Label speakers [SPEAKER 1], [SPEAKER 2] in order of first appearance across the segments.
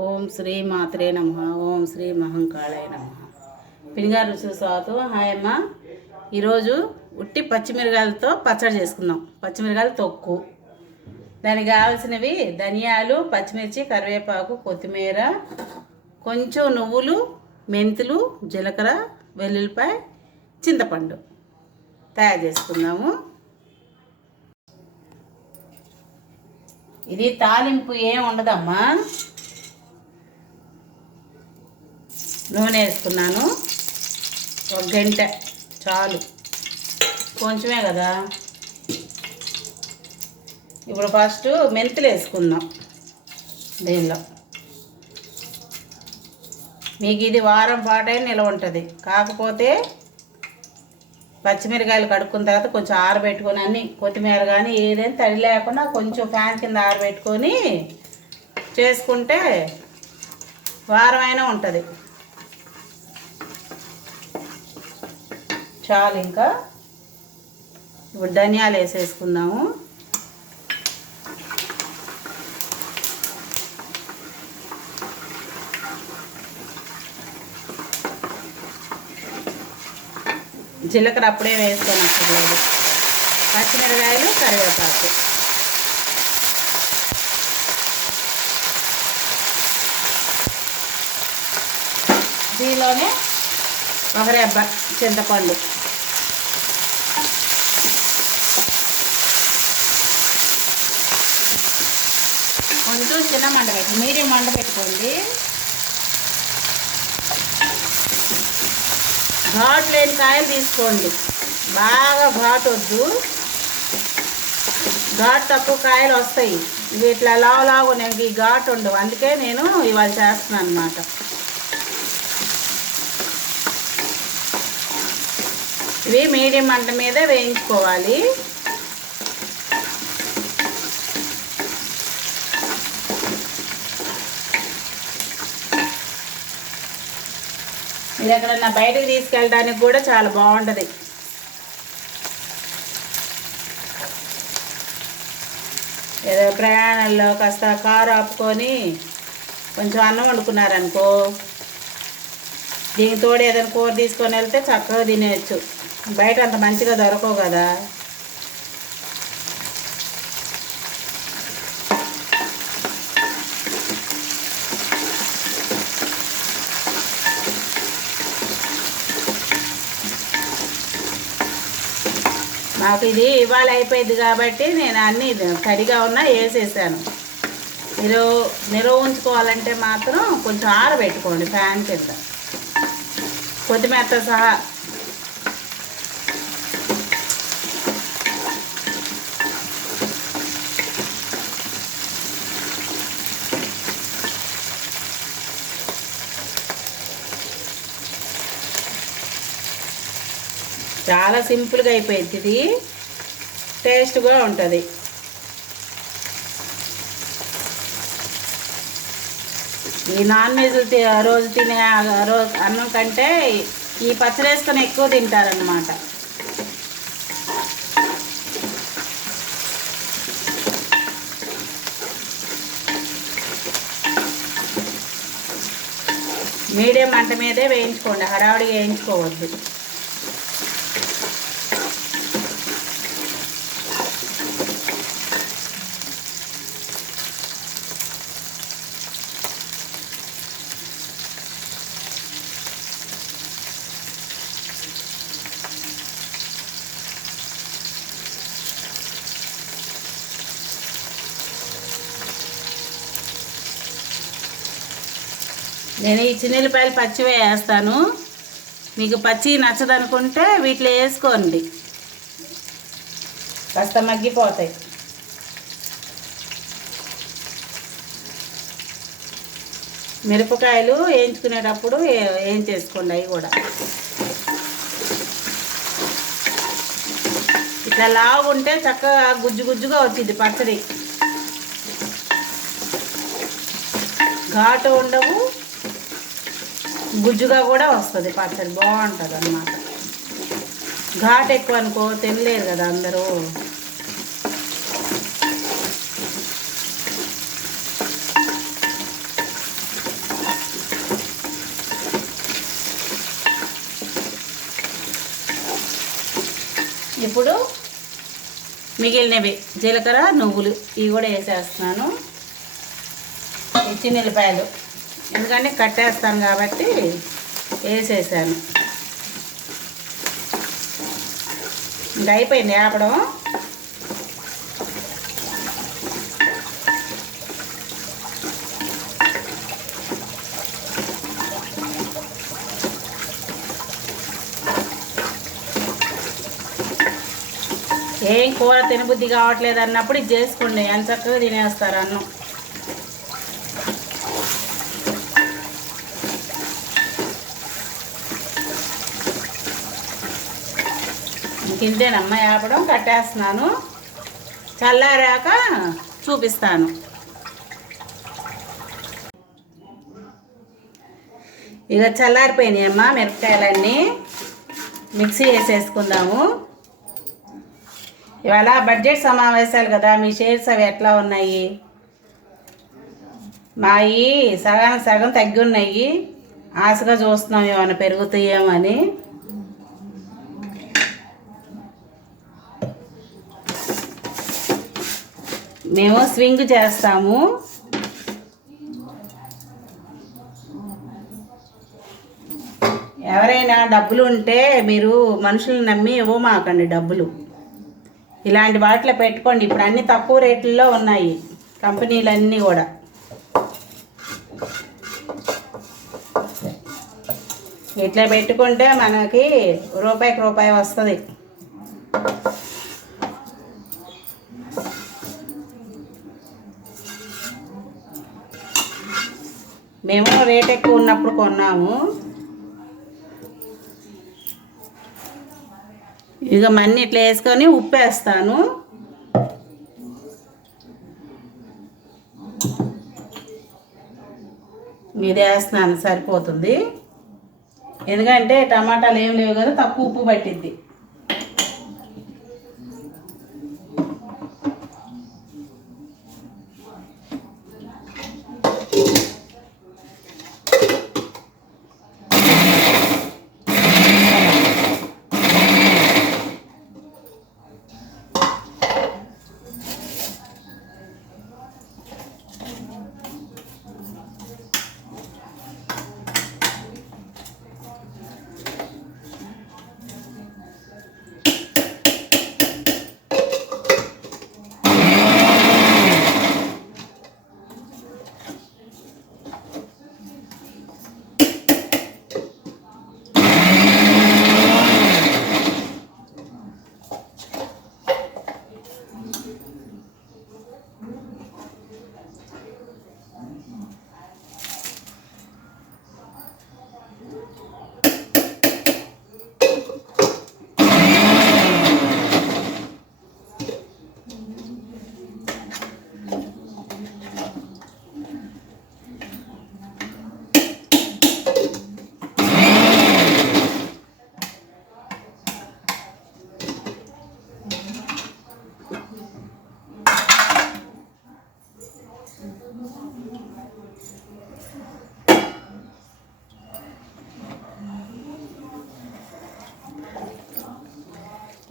[SPEAKER 1] ఓం శ్రీ మాత్రే నమ. ఓం శ్రీ మహంకాళయ నమ. పినిగారు రుచి స్వాగతం హాయ్ అమ్మ. ఈరోజు ఉట్టి పచ్చిమిరకాయలతో పచ్చడి చేసుకుందాం. పచ్చిమిరకాయలు తొక్కు. దానికి కావాల్సినవి ధనియాలు పచ్చిమిర్చి కరివేపాకు కొత్తిమీర కొంచెం నువ్వులు మెంతులు జీలకర్ర వెల్లుల్లిపాయ చింతపండు తయారు చేసుకుందాము. ఇది తాలింపు ఏం ఉండదమ్మా. నూనె వేసుకున్నాను. ఒక గంట చాలు. కొంచెమే కదా. ఇప్పుడు ఫస్ట్ మెంతులు వేసుకుందాం దీనిలో. మీకు ఇది వారం పాటైన నిల్వ ఉంటుంది. కాకపోతే పచ్చిమిరకాయలు కడుక్కున్న తర్వాత కొంచెం ఆరబెట్టుకొని అన్ని కొత్తిమీర కానీ ఏదైనా తడి లేకుండా కొంచెం ఫ్యాన్ కింద ఆరబెట్టుకొని చేసుకుంటే వారమైనా ఉంటుంది. చాలు ఇంకా. ఇప్పుడు ధనియాలు వేసేసుకుందాము. జీలకర్ర అప్పుడే వేసుకొని అక్కర్లేదు పచ్చిమిరకాయలు కరివేపాకు. దీనిలోనే ఒక రెబ్బ చింతపండు కొంచెం చిన్న మంట పెట్టి మీడియం మంట పెట్టుకోండి. ఘాటు లేని కాయలు తీసుకోండి. బాగా ఘాటు వద్దు. ఘాటు తక్కువ కాయలు వస్తాయి. ఇవి ఇట్లా లావు లావు నాకు ఈ ఘాటు ఉండవు. అందుకే నేను ఇవాళ చేస్తున్నాను అనమాట ఇవి మీడియం మంట మీద వేయించుకోవాలి. మీరు ఎక్కడన్నా బయటకు తీసుకెళ్ళడానికి కూడా చాలా బాగుంటుంది. ఏదో ప్రయాణాల్లో కాస్త కారు ఆపుకొని కొంచెం అన్నం వండుకున్నారనుకో దీనికి తోడు ఏదైనా కూర తీసుకొని వెళ్తే చక్కగా తినేయచ్చు. బయట అంత మంచిగా దొరకవు కదా. నాకు ఇది ఇవాళ అయిపోయింది కాబట్టి నేను అన్నీ కడిగా ఉన్నా వేసేసాను. మీరు నిల్వ ఉంచుకోవాలంటే మాత్రం కొంచెం ఆరబెట్టుకోండి ఫ్యాన్ కింద. కొత్తిమీరతో సహా చాలా సింపుల్గా అయిపోయింది ఇది టేస్ట్ కూడా ఉంటుంది. ఈ నాన్ వెజ్ తి- రోజు తినే రోజు అన్నం కంటే ఈ పచ్చడి వేసుకొని ఎక్కువ తింటారనమాట మీడియం మంట మీదే వేయించుకోండి. హడావుడిగా వేయించుకోవద్దు. నేను ఈ చిన్నెల్లిపాయలు పచ్చివే వేస్తాను. మీకు పచ్చి నచ్చదనుకుంటే వీటిలో వేసుకోండి. కాస్త మగ్గిపోతాయి. మిరపకాయలు వేయించుకునేటప్పుడు ఏం చేసుకోండి అవి కూడా. ఇట్లా లావు ఉంటే చక్కగా గుజ్జు గుజ్జుగా వచ్చింది పచ్చడి. ఘాటు ఉండవు. గుజ్జుగా కూడా వస్తుంది పచ్చడి బాగుంటుంది అన్నమాట ఘాట్ ఎక్కువ అనుకో తినలేరు కదా అందరూ. ఇప్పుడు మిగిలినవి జీలకర్ర నువ్వులు ఇవి కూడా వేసేస్తున్నాను. చిన్నెల్లిపాయలు ఎందుకంటే కట్టేస్తాను కాబట్టి వేసేసాను. ఇంకా అయిపోయింది ఆపడం. ఏం కూర తినబుద్ధి కావట్లేదు అన్నప్పుడు ఇది చేసుకోండి. ఎంత చక్కగా తినేస్తారు అన్నం. కిందేనమ్మ ఆపడం కట్టేస్తున్నాను. చల్లారాక చూపిస్తాను. ఇక చల్లారిపోయినాయమ్మ అమ్మా మిరపకాయలన్నీ. మిక్సీ వేసేసుకుందాము. ఇవాళ బడ్జెట్ సమావేశాలు కదా మీ షేర్స్ అవి ఎట్లా ఉన్నాయి? మాయి సగం సగం తగ్గి ఉన్నాయి. ఆశగా చూస్తున్నాం ఏమైనా పెరుగుతాయేమో అని. మేము స్వింగ్ చేస్తాము. ఎవరైనా డబ్బులు ఉంటే మీరు మనుషుల్ని నమ్మి ఇవ్వమాకండి డబ్బులు. ఇలాంటి వాటిలో పెట్టుకోండి. ఇప్పుడు అన్ని తక్కువ రేట్లలో ఉన్నాయి. కంపెనీలన్నీ కూడా. ఇట్లా పెట్టుకుంటే మనకి రూపాయికి రూపాయి వస్తుంది. మేము రేట్ ఎక్కువ ఉన్నప్పుడు కొన్నాము. ఇక మన్ని ఇట్లా వేసుకొని ఉప్పు వేస్తాను మీద వేస్తున్నాను సరిపోతుంది. ఎందుకంటే టమాటాలు ఏం లేవు కదా తక్కువ ఉప్పు పట్టిద్ది.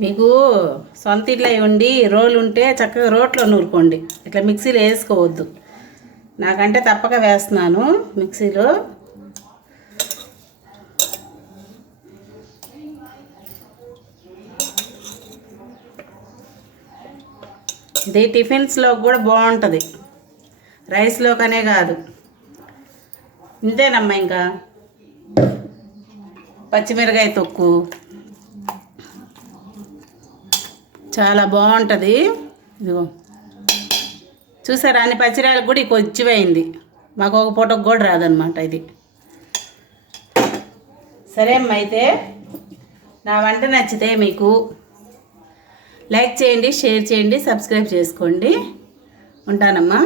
[SPEAKER 1] మీకు సొంత ఇట్లా ఉండి రోలు ఉంటే చక్కగా రోట్లో నూరుకోండి. ఇట్లా మిక్సీలో వేసుకోవద్దు. నాకంటే తప్పక వేస్తున్నాను మిక్సీలో. ఇది టిఫిన్స్లో కూడా బాగుంటుంది. రైస్లోకనే కాదు. ఇంతేనమ్మా ఇంకా? పచ్చిమిరకాయ తొక్కు. చాలా బాగుంటుంది. ఇదిగో. చూసారా అన్ని పచ్చిరాయలకు కూడా కొంచెం మాకు ఒక పూటకు కూడా రాదనమాట ఇది. సరే అమ్మ అయితే నా వంట నచ్చితే మీకు లైక్ చేయండి షేర్ చేయండి సబ్స్క్రైబ్ చేసుకోండి. ఉంటానమ్మా.